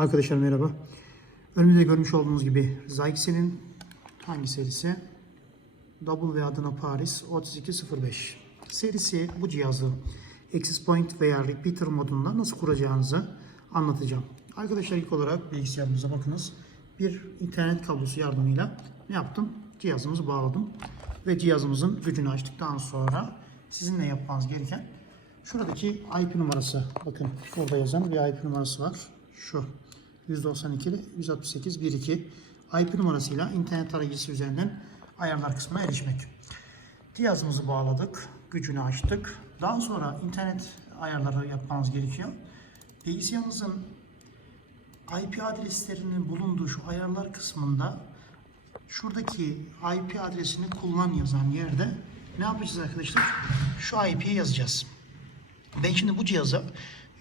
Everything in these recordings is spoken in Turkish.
Arkadaşlar merhaba. Önümüzde görmüş olduğunuz gibi Zyx'in hangi serisi? W adına Paris 3205 serisi bu cihazı Access Point veya Repeater modunda nasıl kuracağınızı anlatacağım. Arkadaşlar ilk olarak bilgisayarımıza bakınız. Bir internet kablosu yardımıyla ne yaptım? Cihazımızı bağladım ve cihazımızın gücünü açtıktan sonra sizinle yapmanız gereken şuradaki IP numarası bakın burada yazan bir IP numarası var. Şu 192 ile 168 12 IP numarasıyla internet tarayıcısı üzerinden ayarlar kısmına erişmek. Cihazımızı bağladık, gücünü açtık. Daha sonra internet ayarları yapmanız gerekiyor. Bilgisayarınızın IP adreslerinin bulunduğu şu ayarlar kısmında şuradaki IP adresini kullan yazan yerde ne yapacağız arkadaşlar? Şu IP'yi yazacağız. Ben şimdi bu cihaza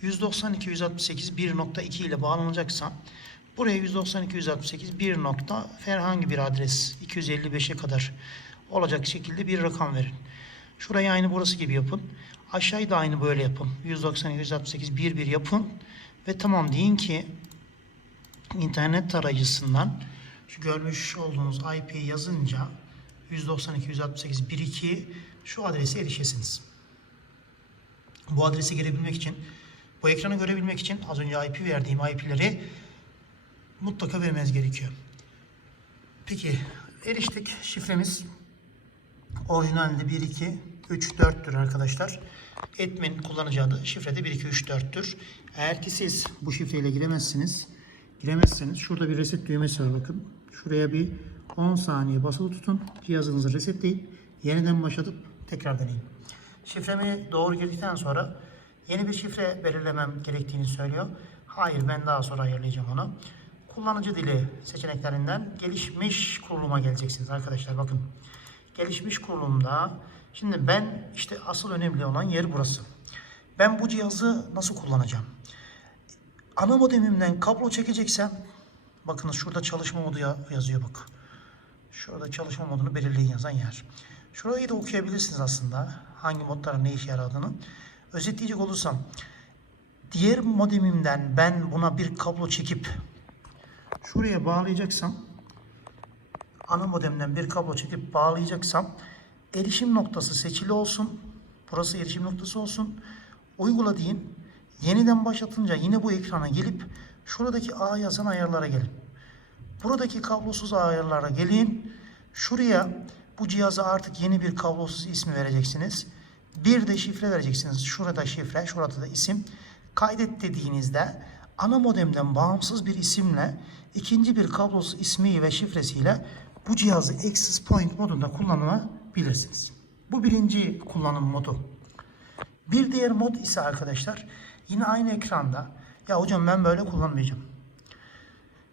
192.168.1.2 ile bağlanacaksam buraya 192.168 1 nokta herhangi bir adres 255'e kadar olacak şekilde bir rakam verin. Şurayı aynı burası gibi yapın. Aşağıyı da aynı böyle yapın. 192.168 1 1 yapın ve tamam deyin ki internet tarayıcısından şu görmüş olduğunuz IP'yi yazınca 192.168.1.2 şu adrese erişesiniz. Bu adrese girebilmek için, bu ekranı görebilmek için az önce IP verdiğim IP'leri mutlaka vermeniz gerekiyor. Peki eriştik. Şifremiz orijinalde 1, 2, 3, 4'tür arkadaşlar. Admin kullanıcı adı şifrede 1, 2, 3, 4'tür. Eğer ki siz bu şifreyle giremezsiniz, giremezseniz şurada bir reset düğmesi var bakın. Şuraya bir 10 saniye basılı tutun. Cihazınızı resetleyin. Yeniden başlatıp tekrar deneyin. Şifremi doğru girdikten sonra yeni bir şifre belirlemem gerektiğini söylüyor. Hayır ben daha sonra ayarlayacağım onu. Kullanıcı dili seçeneklerinden gelişmiş kuruluma geleceksiniz arkadaşlar bakın. Gelişmiş kurulumda şimdi ben işte asıl önemli olan yer burası. Ben bu cihazı nasıl kullanacağım? Ana modemimden kablo çekeceksem bakınız şurada çalışma modu ya- yazıyor bak. Şurada çalışma modunu belirleyin yazan yer. Şurayı da okuyabilirsiniz aslında. Hangi modların ne işe yaradığını. Özetleyecek olursam diğer modemimden ben buna bir kablo çekip şuraya bağlayacaksam ana modemden bir kablo çekip bağlayacaksam erişim noktası seçili olsun. Burası erişim noktası olsun. Uygula deyin. Yeniden başlatınca yine bu ekrana gelip şuradaki A yazan ayarlara gelin. Buradaki kablosuz ayarlara gelin. Şuraya bu cihaza artık yeni bir kablosuz ismi vereceksiniz. Bir de şifre vereceksiniz. Şurada şifre, şurada da isim. Kaydet dediğinizde ana modemden bağımsız bir isimle ikinci bir kablosuz ismi ve şifresiyle bu cihazı Access Point modunda kullanabilirsiniz. Bu birinci kullanım modu. Bir diğer mod ise arkadaşlar yine aynı ekranda ya hocam ben böyle kullanmayacağım.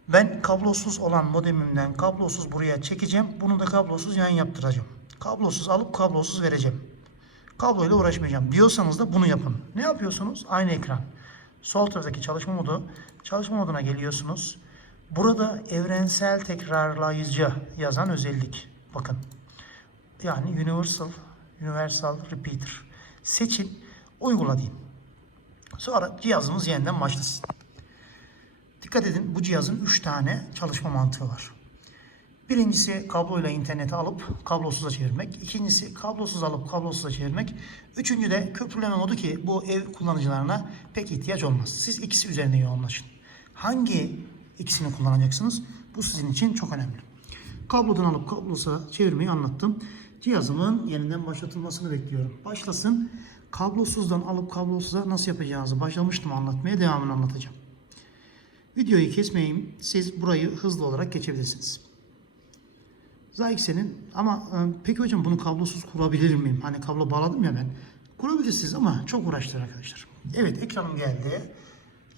Ben kablosuz olan modemimden kablosuz buraya çekeceğim. Bunu da kablosuz yan yaptıracağım. Kablosuz alıp kablosuz vereceğim. Kabloyla uğraşmayacağım diyorsanız da bunu yapın. Ne yapıyorsunuz? Aynı ekran. Sol taraftaki çalışma modu. Çalışma moduna geliyorsunuz. Burada evrensel tekrarlayıcı yazan özellik. Bakın. Yani universal, universal repeater. Seçin, uygula deyin. Sonra cihazımız yeniden başlasın. Dikkat edin bu cihazın 3 tane çalışma mantığı var. Birincisi kabloyla interneti alıp kablosuza çevirmek. İkincisi kablosuz alıp kablosuza çevirmek. Üçüncü de köprüleme modu ki bu ev kullanıcılarına pek ihtiyaç olmaz. Siz ikisi üzerine yoğunlaşın. Hangi ikisini kullanacaksınız? Bu sizin için çok önemli. Kablodan alıp kablosuza çevirmeyi anlattım. Cihazımın yeniden başlatılmasını bekliyorum. Başlasın. Kablosuzdan alıp kablosuza nasıl yapacağınızı başlamıştım anlatmaya devamını anlatacağım. Videoyu kesmeyeyim. Siz burayı hızlı olarak geçebilirsiniz. Zyx'in ama e, peki hocam bunu kablosuz kurabilir miyim? Hani kablo bağladım ya ben. Kurabilirsiniz ama çok uğraştırır arkadaşlar. Evet ekranım geldi.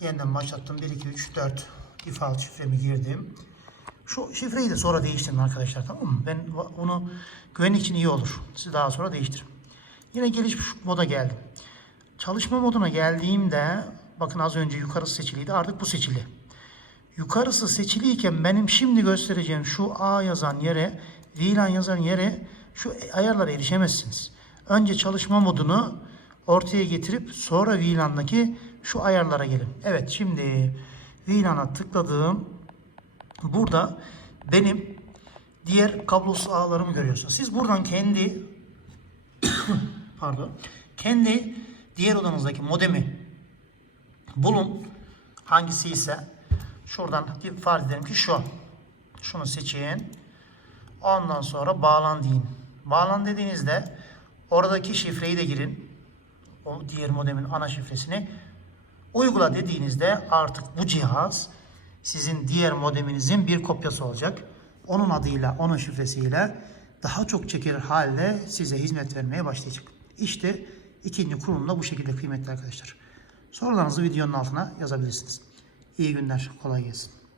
Yeniden başlattım. 1, 2, 3, 4 default şifremi girdim. Şu şifreyi de sonra değiştirin arkadaşlar tamam mı? Ben onu güvenlik için iyi olur. Siz daha sonra değiştirin. Yine gelişmiş moda geldim. Çalışma moduna geldiğimde bakın az önce yukarısı seçiliydi artık bu seçili. Yukarısı seçiliyken benim şimdi göstereceğim şu A yazan yere, VLAN yazan yere şu ayarlara erişemezsiniz. Önce çalışma modunu ortaya getirip sonra VLAN'daki şu ayarlara gelin. Evet şimdi VLAN'a tıkladığım burada benim diğer kablosuz ağlarımı görüyorsunuz. Siz buradan kendi pardon kendi diğer odanızdaki modemi bulun. Hangisi ise şuradan farz edelim ki şu. Şunu seçin. Ondan sonra bağlan deyin. Bağlan dediğinizde oradaki şifreyi de girin. O diğer modemin ana şifresini. Uygula dediğinizde artık bu cihaz sizin diğer modeminizin bir kopyası olacak. Onun adıyla, onun şifresiyle daha çok çekilir halde size hizmet vermeye başlayacak. İşte ikinci kurulum da bu şekilde kıymetli arkadaşlar. Sorularınızı videonun altına yazabilirsiniz. İyi günler, kolay gelsin.